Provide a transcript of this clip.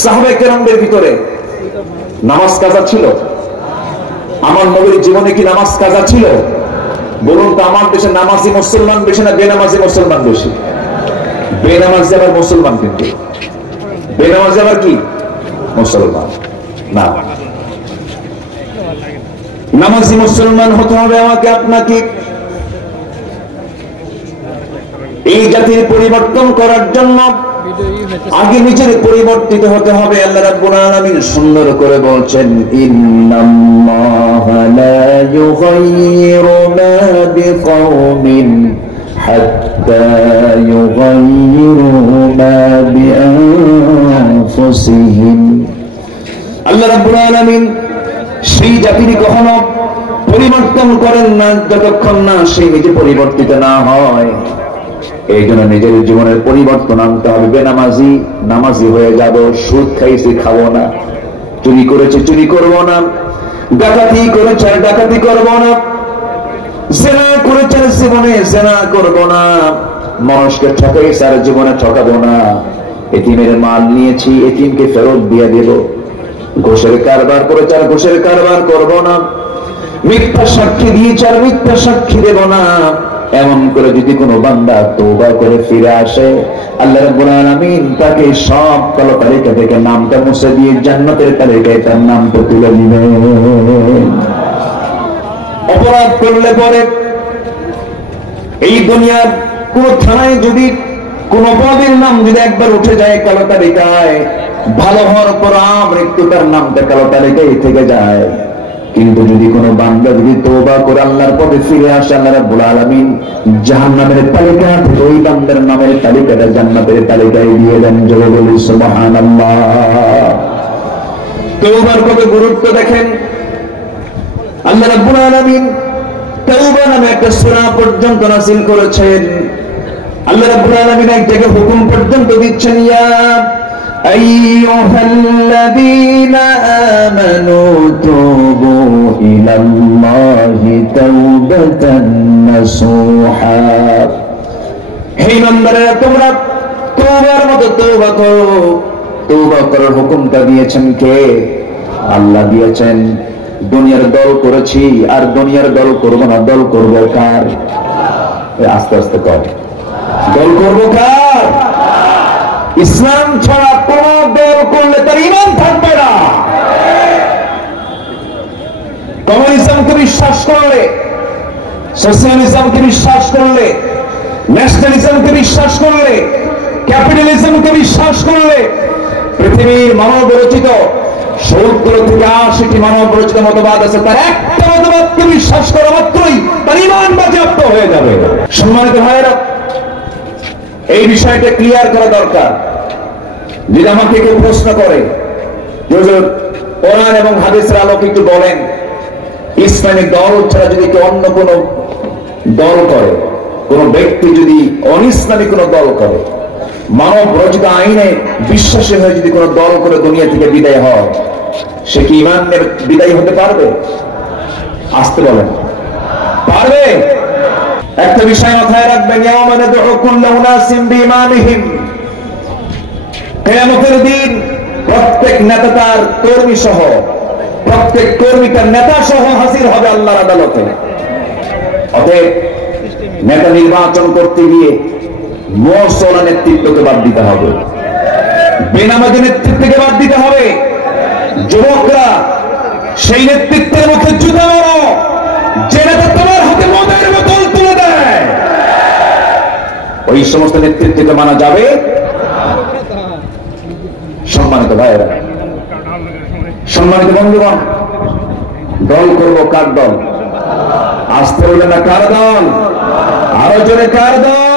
সাহাবায়ে কেরামদের ভিতরে নামাজ কাজা ছিল? আমার নবীর জীবনে কি নামাজ কাজা ছিল? বলুন তো, আমার দেশে নামাজি মুসলমান বেশি না বেনামাজি মুসলমান বেশি? বেনামাজি আবার মুসলমান, কিন্তু বেনামাজি আবার কি মুসলমান না। নামাজি মুসলমান হতে হবে আমাকে আপনাকে। এই জাতির পরিবর্তন করার জন্য আগে নিজের পরিবর্তিত হতে হবে। আল্লাহ রাব্বুল আলামিন সুন্দর করে বলছেন, ইন্নাল্লাহা লা ইউগাইয়িরু মা বিকাওমিন হাত্তা ইউগাইয়িরু মা বিআনফুসিহিম। আল্লাহ রাব্বুল আলামিন সেই জাতির কখনো পরিবর্তন করেন না যতক্ষণ না সে নিজে পরিবর্তিত না হয়। এই জন্য নিজের জীবনের পরিবর্তন আনতে হবে। বেনামাজি নামাজি হয়ে যাব, সুদ খাইছি খাবো না, চুরি করেছে চুরি করবো না, ডাকাতি করেছে ডাকাতি করবো না, জেনা করেছে জীবনে জেনা করবো না, মানুষকে ঠকাইছে আর জীবনে ঠকাবো না, এতিমের মাল নিয়েছি এতিমকে ফেরত দিয়ে দেব, ঘোষের কারবার করেছে আর ঘোষের কারবার করবো না, মিথ্যা সাক্ষী দিয়েছে আর মিথ্যা সাক্ষী দেব না। এমন করে যদি কোনো বান্দা তওবা করে ফিরে আসে, আল্লাহ রাব্বুল আলামিন তাকে সব কালো তালিকা থেকে নামটা মুছে দিয়ে জান্নাতের তালিকায় তার নামটা তুলে দিবেন। অপরাধ করলে পরে এই দুনিয়ার কোন থানায় যদি কোন অপরাধীর নাম যদি একবার উঠে যায় কালো তালিকায়, ভালো হওয়ার পর মৃত্যু তার নামটা কালো তালিকায় থেকে যায়। কিন্তু যদি কোনো বান্দা যদি তওবা করে আল্লাহর পথে ফিরে আসে, আল্লাহ রাব্বুল আলামিন জাহান্নামের তালিকা থেকে ওই বান্দার নামের তালিকাটা জান্নাতের তালিকায় দিয়ে দেন। জোরে বলি সুবহানাল্লাহ। তওবার কত গুরুত্ব দেখেন। আল্লাহ রাব্বুল আলামিন তওবা নামে একটা সূরা পর্যন্ত নাযিল করেছেন। আল্লাহ রাব্বুল আলামিন এক জায়গায় হুকুম পর্যন্ত দিচ্ছেন, ইয়া আইয়ুহাল্লাযীনা আমানু তুবু ইলাল্লাহি তাওবাতান নাসুহা। হে ইমানদারেরা, তোমরা তওবার মতো তওবা করো। তওবা করার হুকুমটা দিয়েছেন কে? আল্লাহ দিয়েছেন। দুনিয়ার দল করেছি আর দুনিয়ার দল করব না, দল করব কার? আস্তে আস্তে কর, দল করব কার? ইসলাম ছাড়া কোন দল করলে তার ঈমান থাকবে না। কমিউনিজমকে বিশ্বাস করলে, সোশ্যালিজমকে বিশ্বাস করলে, ন্যাশনালিজমকে বিশ্বাস করলে, ক্যাপিটালিজমকে বিশ্বাস করলে, পৃথিবীর মানব রচিত 70 থেকে 80টি মানব রচিত মতবাদ আছে, তার একটা মতবাদকে বিশ্বাস করা মাত্রই তার ঈমান বাজেয়াপ্ত হয়ে যাবে। সম্মানিত ভাইয়েরা, এই বিষয়টা ক্লিয়ার করা দরকার। যদি আমাকে কেউ প্রশ্ন করে কোরআন এবং হাদিসের আলোকে একটু বলেন, ইসলামিক দল ছাড়া যদি কেউ অন্য কোন দল করে, কোন ব্যক্তি যদি অনিসলামিক কোন দল করে, মানব রচিত আইনে বিশ্বাসী হয়ে যদি কোন দল করে দুনিয়া থেকে বিদায় হয়, সে কি ঈমানের বিদায় হতে পারবে? আসতে বলেন, পারবে? একটা বিষয় মাথায় রাখবেন, ইয়াওমা নাদউ কুল্লা উনাসিন বিইমামিহিম। কিয়ামতের দিন প্রত্যেক নেতা তার কর্মী সহ, প্রত্যেক কর্মী তার নেতা সহ হাজির হবে আল্লাহর আদালতে। অতএব নেতা নির্বাচন করতে গিয়ে মুসলমান নেতৃত্বকে বাদ দিতে হবে, বেনামাজি নেতৃত্বকে বাদ দিতে হবে। যুবকরা, সেই নেতৃত্বের মুখে জুতা মারো যে নেতা তোমার হাতে মদের বোতল তুলে দেয়। ওই সমস্ত নেতৃত্বকে মানা যাবে? সম্মানিত ভাইয়েরা, সম্মানিত বন্ধুগণ, দল করব কার দল? আসতে বলবে না কার দল? আরো জোরে কার দল?